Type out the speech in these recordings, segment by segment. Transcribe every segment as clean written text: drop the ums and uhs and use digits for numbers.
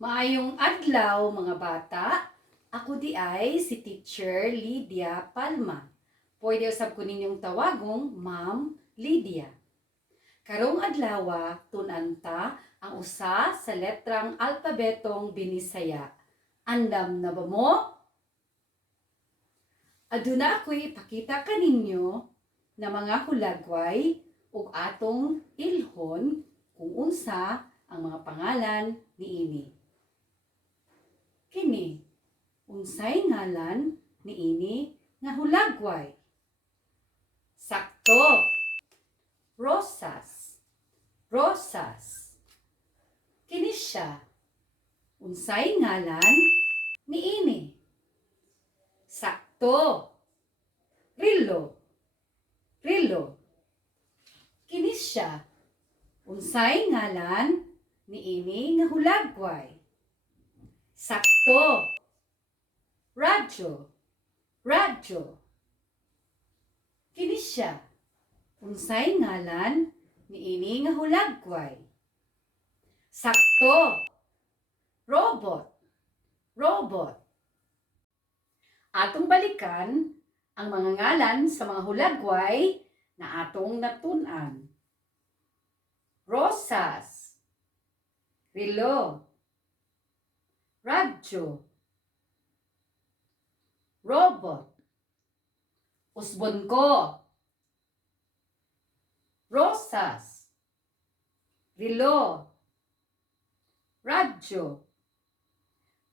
Maayong adlaw mga bata. Ako di ay si Teacher Lydia Palma. Pwede usab ko ninyong tawagong Ma'am Lydia. Karong adlawa tunanta ang usa sa letrang alpabetong Binisaya. Andam na ba mo? Aduna ako'y ipakita kaninyo na mga hulagway ug atong ilhon kung unsa ang mga pangalan niini. Kini, unsay ngalan niini nga hulagway? Sakto. Rosas. Rosas. Kini siya. Unsay ngalan niini? Sakto. Rilo. Rilo. Kini siya. Unsay ngalan niini nga hulagway? Sakto. Radyo. Radyo. Kini siya. Unsay ngalan niini nga hulagway? Sakto. Robot. Robot. Atong balikan ang mga ngalan sa mga hulagway na atong natun-an. Rosas. Rilo. Radyo. Robot. Usbon ko. Rosas. Rilo. Radyo.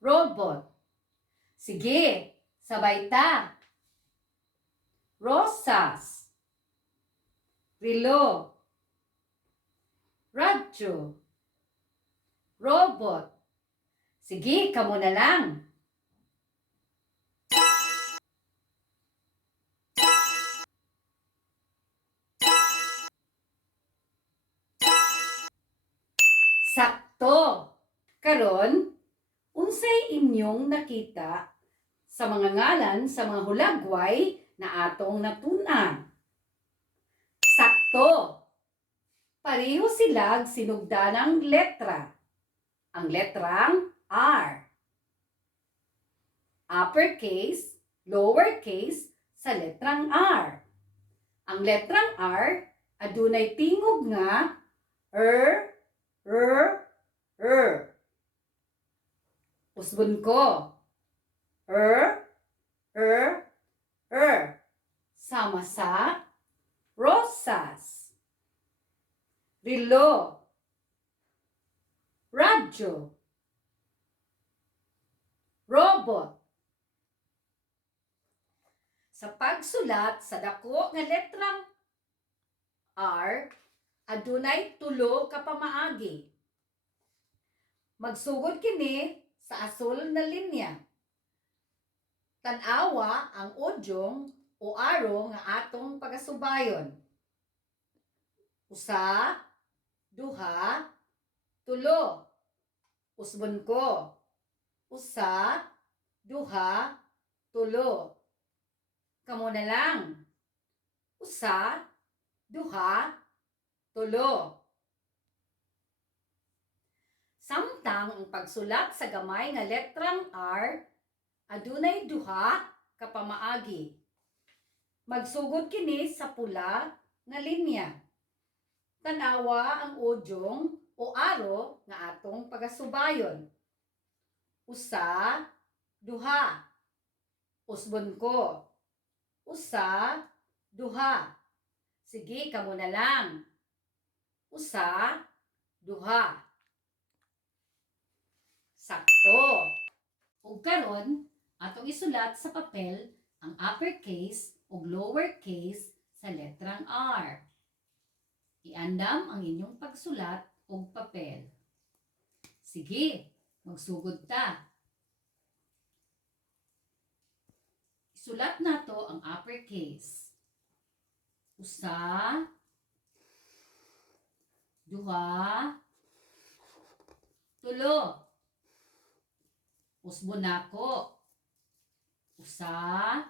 Robot. Sige, sabay ta. Rosas. Rilo. Radyo. Robot. Sige, kamo na lang. Sakto. Karon, unsay inyong nakita sa mga ngalan sa mga hulagway na atong natun-an? Sakto. Pareho silang sinugdanang letra. Ang letrang R. Uppercase, lowercase sa letrang R. Ang letrang R adunay tingog nga Usbon ko. Sama sa rosas. Rilo. Radyo. Robot. Sa pagsulat sa dako nga letrang R, adunay tulo ka pamaagi. Magsugod kini sa asul na linya. Tan-awa ang udyong o aro nga atong pagasubayon. Usa, duha, tulo. Usbon ko. Usa, duha, tulo. Kamo na lang. Usa, duha, tulo. Samtang ang pagsulat sa gamay nga letrang R, adunay duha ka pamaagi. Magsugod kini sa pula nga linya. Tanawa ang udyong o aro nga atong pagasubayon. Usa, duha. Usbon ko. Usa, duha. Sige, kamo na lang. Usa, duha. Sakto. Ug karon, atong isulat sa papel ang uppercase ug lowercase sa letrang R. Iandam ang inyong pagsulat ug papel. Sige, magsugod ta. Isulat nato ang uppercase. Usa, duha, tulo. Usbon nako. Usa,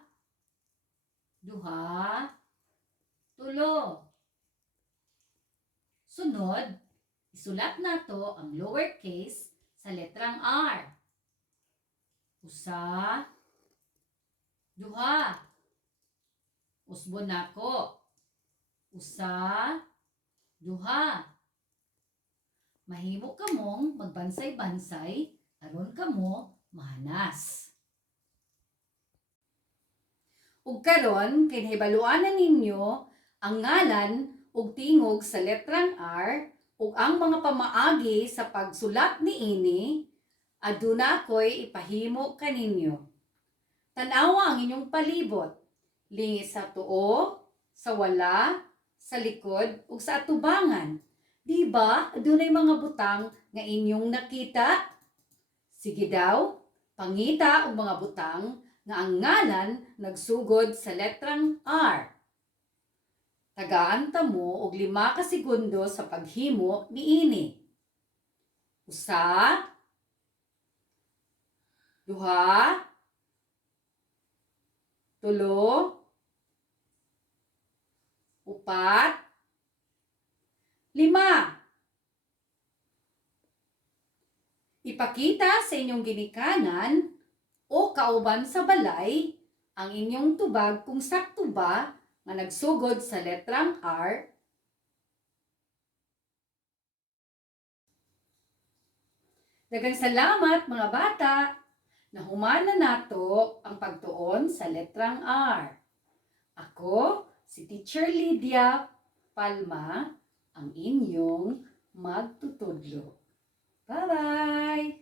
duha, tulo. Sunod, isulat nato ang lowercase sa sa letrang R. Usa, duha. Usbon nako. Usa, duha. Mahimo kamong magbansay-bansay aron kamo mahanas. Ug karon kay nahibaluanan ninyo ang ngalan ug tingog sa letrang R ug ang mga pamaagi sa pagsulat niini, aduna ako'y ipahimo kaninyo. Tan-awa ang inyong palibot, lingi sa tuo, sa wala, sa likod ug sa atubangan. Diba, adunay mga butang nga inyong nakita? Sige daw, pangita og mga butang nga ang ngalan nagsugod sa letrang R. Tagaan ta mo og 5 ka segundo sa paghimo niini. Usa, duha, tulo, upat, 5. Ipakita sa inyong ginikanan o kauban sa balay ang inyong tubag kung sakto ba nga nagsugod sa letrang R. Daghang salamat mga bata! Nahumana nato ang pagtuon sa letrang R. Ako, si Teacher Lydia Palma, ang inyong magtutudlo. Bye-bye!